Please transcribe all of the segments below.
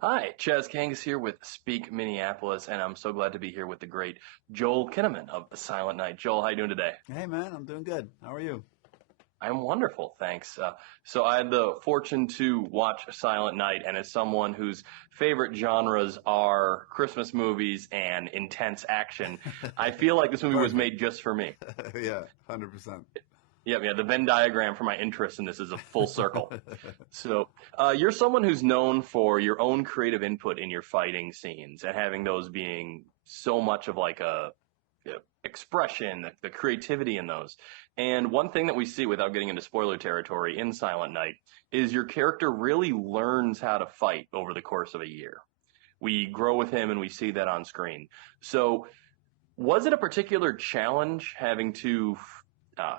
Hi, Chaz Kangas here with Speak Minneapolis, and I'm so glad to be here with the great Joel Kinnaman of The Silent Night. Joel, how you doing today? Hey man, I'm doing good. How are you? I'm wonderful, thanks. So I had the fortune to watch Silent Night, and as someone whose favorite genres are Christmas movies and intense action, I feel like this movie was Perfect. made just for me. Yeah, 100%. Yep, yeah, the Venn diagram for my interest in this is a full circle. So, you're someone who's known for your own creative input in your fighting scenes and having those being so much of like a expression, the creativity in those. And one thing that we see without getting into spoiler territory in Silent Night is your character really learns how to fight over the course of a year. We grow with him and we see that on screen. So, was it a particular challenge having to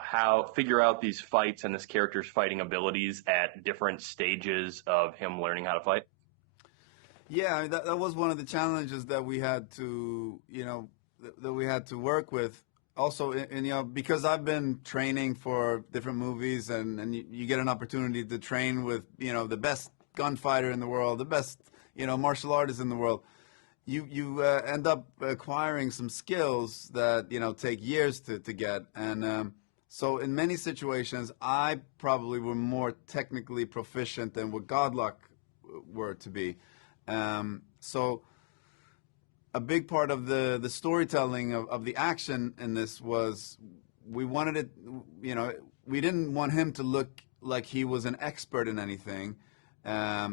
how figure out these fights and this character's fighting abilities at different stages of him learning how to fight? Yeah, I mean, that was one of the challenges that we had to, that we had to work with. Also, because I've been training for different movies, and you get an opportunity to train with, the best gunfighter in the world, the best, martial artist in the world. You end up acquiring some skills that take years to get, and so in many situations, I probably were more technically proficient than what Godluck were to be. So a big part of the storytelling of the action in this was we wanted it, we didn't want him to look like he was an expert in anything.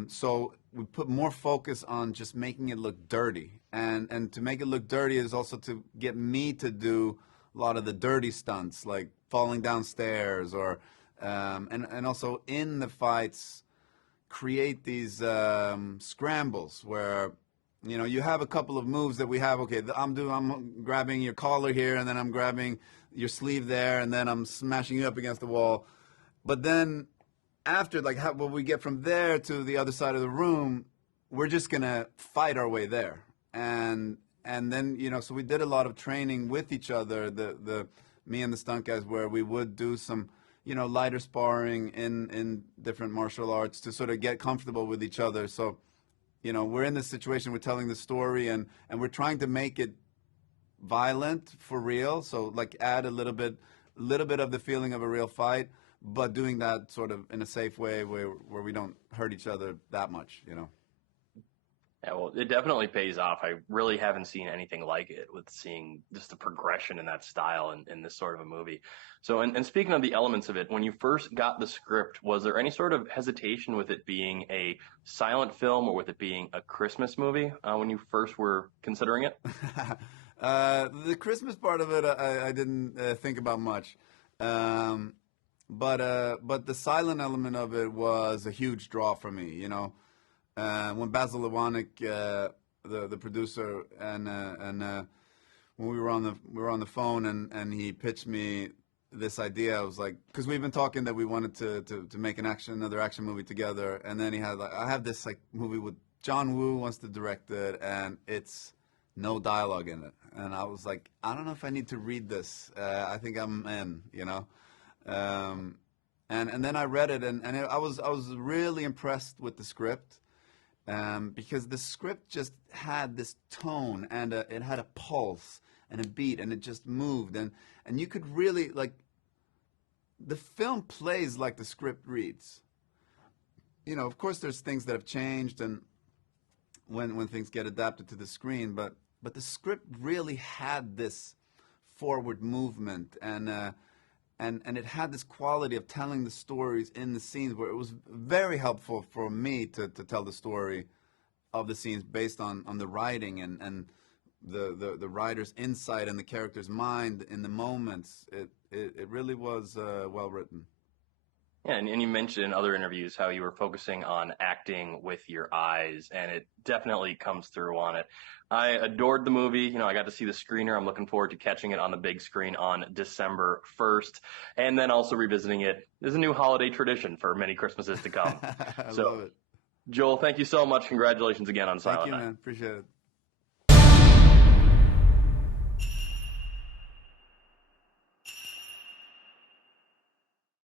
So we put more focus on just making it look dirty. And to make it look dirty is also to get me to do a lot of the dirty stunts, like falling downstairs or, and also in the fights, create these scrambles where you have a couple of moves that we have. Okay, I'm grabbing your collar here, and then I'm grabbing your sleeve there, and then I'm smashing you up against the wall. But then after, like, when we get from there to the other side of the room, we're just gonna fight our way there. And then so we did a lot of training with each other, the me and the stunt guys, where we would do some lighter sparring in different martial arts to sort of get comfortable with each other. So we're in this situation, we're telling the story, and we're trying to make it violent for real. So like add a little bit of the feeling of a real fight, but doing that sort of in a safe way where we don't hurt each other that much. Yeah, well, it definitely pays off. I really haven't seen anything like it with seeing just the progression in that style in this sort of a movie. So, and speaking of the elements of it, when you first got the script, was there any sort of hesitation with it being a silent film or with it being a Christmas movie when you first were considering it? The Christmas part of it, I didn't think about much. But the silent element of it was a huge draw for me. When Basil Lewanik, the producer, and when we were on the phone, and he pitched me this idea, I was like, because we've been talking that we wanted to make another action movie together, and then he had like, I have this like movie with John Woo wants to direct it, and it's no dialogue in it, and I was like, I don't know if I need to read this. I think I'm in. And then I read it, and I was really impressed with the script. Because the script just had this tone, and it had a pulse and a beat, and it just moved, and you could really, like, the film plays like the script reads. Of course there's things that have changed, and when things get adapted to the screen, but the script really had this forward movement, and it had this quality of telling the stories in the scenes, where it was very helpful for me to tell the story of the scenes based on the writing and the writer's insight and the character's mind in the moments. It really was well written. Yeah, and you mentioned in other interviews how you were focusing on acting with your eyes, and it definitely comes through on it. I adored the movie. I got to see the screener. I'm looking forward to catching it on the big screen on December 1st, and then also revisiting it. There's a new holiday tradition for many Christmases to come. I love So, it. Joel, thank you so much. Congratulations again on Thank Silent you, Night. man. Appreciate it.